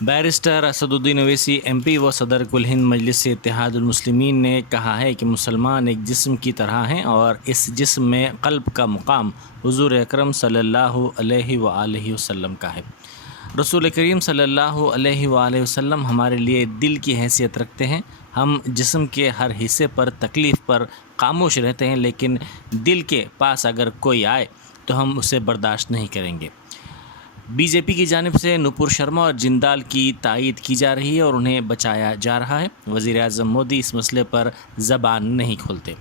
Barrister Asaduddin Owaisi MP व सदर कुल हिंद मजलिस इत्तेहादुल मुस्लिमीन ने कहा है कि मुसलमान एक जिस्म की तरह हैं और इस जिस्म में क़ल्ब का मुकाम हुज़ूर अकरम सल्लल्लाहु अलैहि व आलिहि वसल्लम का है। रसूल करीम सल्लल्लाहु अलैहि व आलिहि वसल्लम हमारे लिए दिल की हैसियत रखते हैं। हम जिस्म के हर हिस्से पर तकलीफ़ पर खामोश रहते हैं, लेकिन दिल के पास अगर कोई आए तो हम उसे बर्दाश्त नहीं करेंगे। बीजेपी की जानिब से नुपुर शर्मा और जिंदाल की तायीद की जा रही है और उन्हें बचाया जा रहा है। वज़ीर आज़म मोदी इस मसले पर ज़बान नहीं खोलते।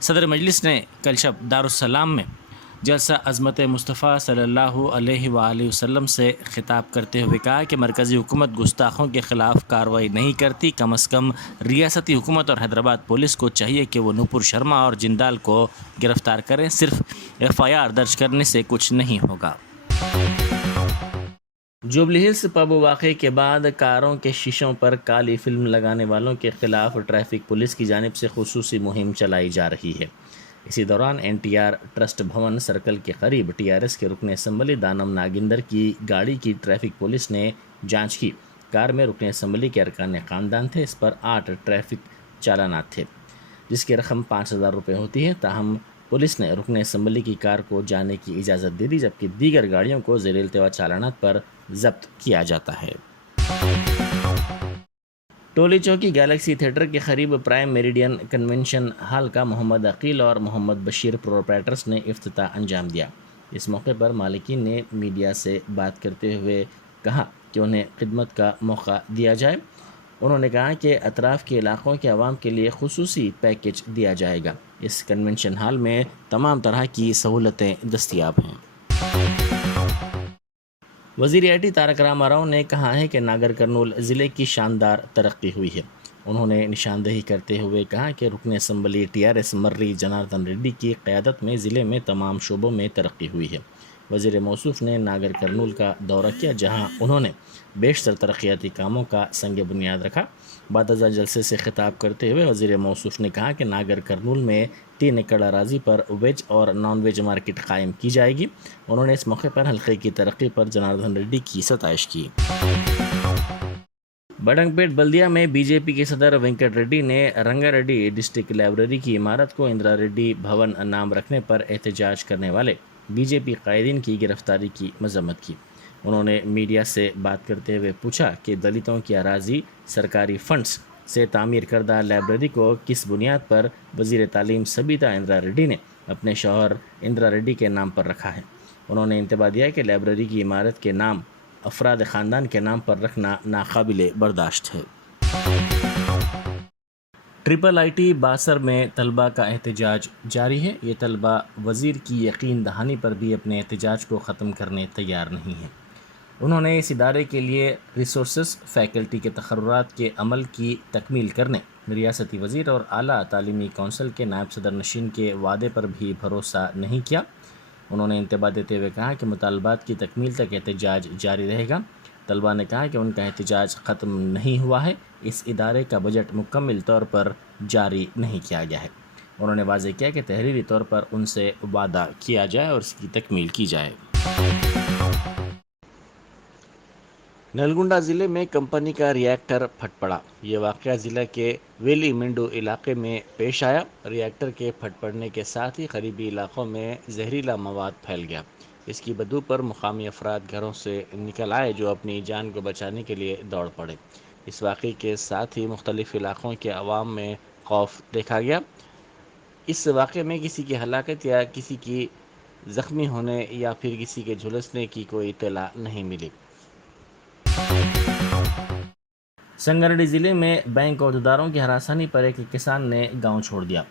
सदर मजलिस ने कल शब दारुस्सलाम में जलसा अज़मत मुस्तफ़ा सल्लल्लाहु अलैहि वालैहि वसल्लम से ख़िताब करते हुए कहा कि मरकज़ी हुकूमत गुस्ताखों के ख़िलाफ़ कार्रवाई नहीं करती। कम अज़ कम रियासती हुकूमत और हैदराबाद पुलिस को चाहिए कि वो नुपुर शर्मा और जिंदाल को गिरफ़्तार करें। सिर्फ FIR दर्ज करने से कुछ नहीं होगा। जुबली हिल्स पब वाक़े के बाद कारों के शीशों पर काली फिल्म लगाने वालों के ख़िलाफ़ ट्रैफिक पुलिस की जानिब से खुसूसी मुहिम चलाई जा रही है। इसी दौरान NTR ट्रस्ट भवन सर्कल के करीब TRS के रुकन असम्बली दानम नागिंदर की गाड़ी की ट्रैफिक पुलिस ने जांच की। कार में रुकन असम्बली के अरकान ख़ानदान थे। इस पर 8 ट्रैफिक चालानात थे, जिसकी रकम 5,000 रुपये होती है। ताहम पुलिस ने रुकन असम्बली की कार को जाने की इजाज़त दे दी, जबकि दीगर गाड़ियों को ज़ेर इल्तिवा चालानात पर ज़ब्त किया जाता है। टोली चौकी गैलेक्सी थिएटर के करीब प्राइम मेरिडियन कन्वेंशन हॉल का मोहम्मद अकील और मोहम्मद बशीर प्रोप्राइटर्स ने इफ्तिताह अंजाम दिया। इस मौके पर मालिकीन ने मीडिया से बात करते हुए कहा कि उन्हें खिदमत का मौका दिया जाए। उन्होंने कहा कि अतराफ़ के इलाक़ों के अवाम के लिए खुसूसी पैकेज दिया जाएगा। इस कन्वेंशन हॉल में तमाम तरह की सहूलतें दस्तयाब हैं। वज़ीर IT तारक रामा राव ने कहा है कि नागर कर्नूल ज़िले की शानदार तरक्की हुई है। उन्होंने निशानदेही करते हुए कहा कि रुकन assembly TRS Murray Janardan Reddy की क़यादत में ज़िले में तमाम शोबों में तरक्की हुई है। वज़ीर मौसूफ़ ने नागर कर्नूल का दौरा किया, जहां उन्होंने बेशतर तरक्याती कामों का संग बुनियाद रखा। बादज़ा जलसे से ख़िताब करते हुए वज़ीर मौसूफ़ ने कहा कि नागर कर्नूल में 3 एकड़ अराज़ी पर वेज और नॉन वेज मार्केट कायम की जाएगी। उन्होंने इस मौके पर हल्के की तरक्की पर जनार्दन रेड्डी की सताइश की। बडंगपेट बल्दिया में बीजेपी के सदर वेंकट रेड्डी ने रंगारेड्डी डिस्ट्रिक्ट लाइब्रेरी की इमारत को इंदिरा रेड्डी भवन नाम रखने पर एहतजाज करने वाले बीजेपी कायदीन की गिरफ्तारी की मजम्मत की। उन्होंने मीडिया से बात करते हुए पूछा कि दलितों की अराज़ी सरकारी फंड्स से तामीर करदा लाइब्रेरी को किस बुनियाद पर वज़ीर तालीम सबीता इंदिरा रेड्डी ने अपने शौहर इंदिरा रेड्डी के नाम पर रखा है। उन्होंने इंतबाह दिया कि लाइब्रेरी की इमारत के नाम अफराद ख़ानदान के नाम पर रखना नाकाबिले बर्दाश्त है। IIIT बासर में तलबा का एहतजाज जारी है। ये तलबा वज़ीर की यकीन दहानी पर भी अपने एहतजाज को ख़त्म करने तैयार नहीं हैं। उन्होंने इस इदारे के लिए रिसोर्सेस फैकल्टी के तक़र्रुरात के अमल की तकमील करने, रियासती वज़ीर और आला तालीमी कौंसिल के नायब सदर नशीन के वादे पर भी भरोसा नहीं किया। उन्होंने इंतबाह देते हुए कहा कि मुतालबात की तकमील तक एहतजाज जारी रहेगा। तलबा ने कहा कि उनका एहतजाज ख़त्म नहीं हुआ है। इस इदारे का बजट मुकम्मल तौर पर जारी नहीं किया गया है। उन्होंने वाज़ेह किया कि तहरीरी तौर पर उनसे वादा किया जाए और इसकी तकमील की जाए। नलगुंडा ज़िले में कंपनी का रिएक्टर फट पड़ा। ये वाक़या ज़िला के वेली मिंडू इलाके में पेश आया। रिएक्टर के फट पड़ने के साथ ही करीबी इलाक़ों में जहरीला मवाद फैल गया। इसकी बदबू पर मुकामी अफराद घरों से निकल आए, जो अपनी जान को बचाने के लिए दौड़ पड़े। इस वाक़े के साथ ही मुख्तलिफ़ इलाक़ों के अवाम में खौफ देखा गया। इस वाक़े में किसी की हलाकत या किसी की ज़ख्मी होने या फिर किसी के झुलसने की कोई इत्तला नहीं मिली। संगारेड्डी ज़िले में बैंक अहदेदारों की हरासानी पर एक किसान ने गांव छोड़ दिया।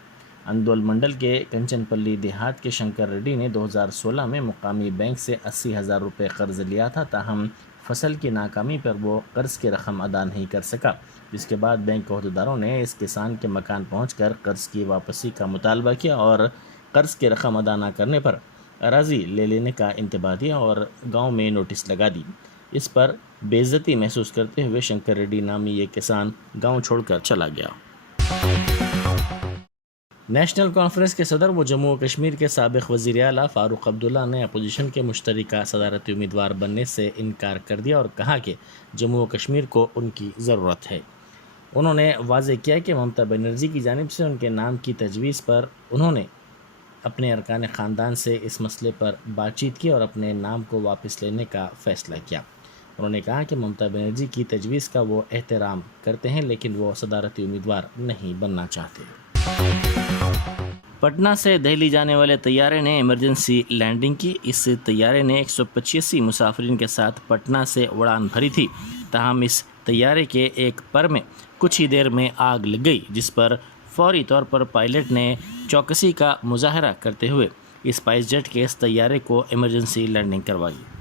अंदोल मंडल के कंचनपल्ली देहात के शंकर रेड्डी ने 2016 में मुकामी बैंक से 80,000 रुपये कर्ज लिया था। ताहम फसल की नाकामी पर वो कर्ज की रकम अदा नहीं कर सका, जिसके बाद बैंक अहदेदारों ने इस किसान के मकान पहुंचकर कर्ज की वापसी का मुतालबा किया और कर्ज की रकम अदा न करने पर अराज़ी ले लेने का इंतबाह दिया और गाँव में नोटिस लगा दी। इस पर बेइज्जती महसूस करते हुए शंकर रेड्डी नामी ये किसान गांव छोड़कर चला गया। نیشنل کانفرنس کے صدر و جموں و کشمیر کے سابق وزیر اعلیٰ فاروق عبداللہ نے اپوزیشن کے مشترکہ صدارتی امیدوار بننے سے انکار کر دیا اور کہا کہ جموں و کشمیر کو ان کی ضرورت ہے۔ انہوں نے واضح کیا کہ ممتا بنرجی کی جانب سے ان کے نام کی تجویز پر انہوں نے اپنے ارکان خاندان سے اس مسئلے پر بات چیت کی اور اپنے نام کو واپس لینے کا فیصلہ کیا۔ انہوں نے کہا کہ ممتا بنرجی کی تجویز کا وہ احترام کرتے ہیں لیکن وہ صدارتی امیدوار نہیں بننا چاہتے۔ پٹنہ سے دہلی جانے والے طیارے نے ایمرجنسی لینڈنگ کی۔ اس طیارے نے 185 مسافرین کے ساتھ پٹنہ سے اڑان بھری تھی، تاہم اس طیارے کے ایک پر میں کچھ ہی دیر میں آگ لگ گئی، جس پر فوری طور پر پائلٹ نے چوکسی کا مظاہرہ کرتے ہوئے اسپائس جیٹ کے اس طیارے کو ایمرجنسی لینڈنگ کروائی۔